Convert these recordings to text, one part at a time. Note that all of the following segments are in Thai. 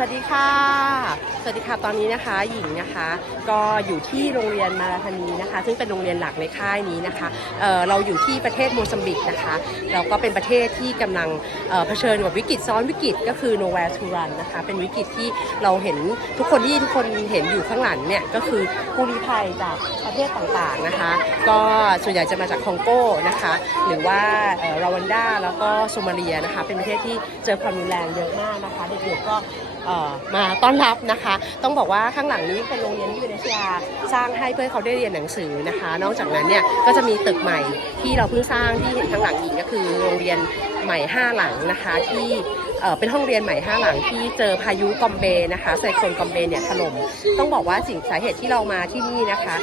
สวัสดีค่ะ สวัสดีค่ะ ตอนนี้นะคะหญิงนะคะ ก็อยู่ที่โรงเรียนมาราธานีนะคะ ซึ่งเป็นโรงเรียนหลักในค่ายนี้นะคะเเราอยู่ที่ประเทศโมซัมบิกนะคะ เราก็เป็นประเทศที่กำลังเเผชิญกับวิกฤตซ้อนวิกฤตก็คือ nowhere to run นะคะ เป็นวิกฤตที่เราเห็นทุกคนที่ทุกคนเห็นอยู่ข้างหลังเนี่ยก็คือผู้ลี้ภัยจากประเทศต่างๆนะคะ ก็ส่วนใหญ่จะมาจากคองโกนะคะ หรือว่าเรวันดาแล้วก็โซมาเลียนะคะ เป็นประเทศที่เจอความรุนแรงเยอะมากนะคะ เด็กๆก็มาต้อนรับนะคะ ต้องบอกว่าข้างหลังนี้เป็นโรงเรียนที่เวเนเซียสร้างให้เพื่อเขาได้เรียนหนังสือนะคะ นอกจากนั้นเนี่ยก็จะมีตึกใหม่ที่เราเพิ่งสร้างที่เห็นข้างหลังอีกก็คือโรงเรียน ใหม่ 5 หลังนะคะที่เป็นห้องเรียนใหม่ 5 หลังที่เจอพายุกอมเบนะคะไซโคลนกอมเบเนี่ยถล่มต้องบอกว่าสิ่งสาเหตุที่เรามาที่นี่นะคะ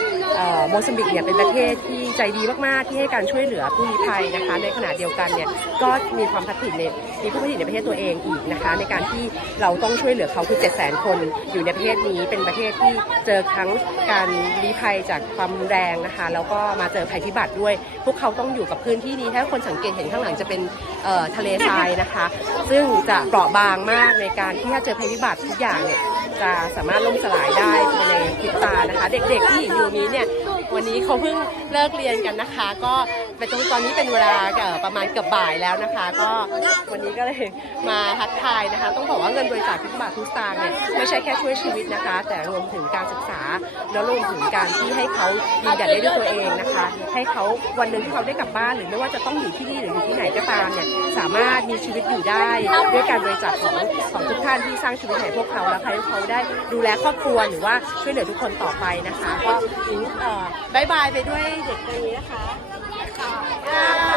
โมซัมบิกเนี่ยเป็นประเทศที่ใจดีมาก ๆ ที่ให้การช่วยเหลือผู้ลี้ภัยนะคะ ในขณะเดียวกันเนี่ยก็มีความพัฒผิดในมีผู้พัฒผิดในประเทศตัวเองอีกนะคะ ในการที่เราต้องช่วยเหลือเขาคือ7 0 0 0 0 คนอยู่ในประเทศนี้เป็นประเทศที่เจอทั้งการลี้ภัยจากความรุนแรงนะคะ แล้วก็มาเจอภัยพิบัติด้วย พวกเขาต้องอยู่กับพื้นที่นี้ถ้าคนสังเกตเห็นข้างหลังจะเป็นเทะเลทรายนะคะ ซึ่งจะเปราะบางมากในการที่ถ้าเจอภัยพิบัติทุกอย่างเนี่ยจะสามารถล่มสลายได้ภายในพริบตานะคะ เด็กๆที่อยู่นี้เนี่ยวันนี้เขาเพิ่งเลิกเรียนกันนะคะ ก็เป็นตอนนี้เป็นเวลาประมาณเกือบบ่ายแล้วนะคะ ก็วันนี้ก็เลยมาทักทายนะคะ ต้องบอกว่าเงินบริจาคทุกบาททุกสตางค์เนี่ยไม่ใช่แค่ช่วยชีวิตนะคะ แต่รวมถึงการศึกษาแล้วรวมถึงการที่ให้เขายืนหยัดได้ด้วยตัวเองนะคะ ให้เขาวันหนึ่งที่เขาได้กลับบ้านหรือไม่ว่าจะต้องอยู่ที่นี่หรืออยู่ที่ไหนก็ตามเนี่ยสามารถมีชีวิตอยู่ได้ด้วยการบริจาคของของทุกท่านที่สร้างชีวิตให้พวกเขาแล้วให้เขาได้ดูแลครอบครัวหรือว่าช่วยเหลือทุกคนต่อไปนะคะ ก็ถึงเอ่อ บายบายไปด้วยเด็กคนนี้นะคะ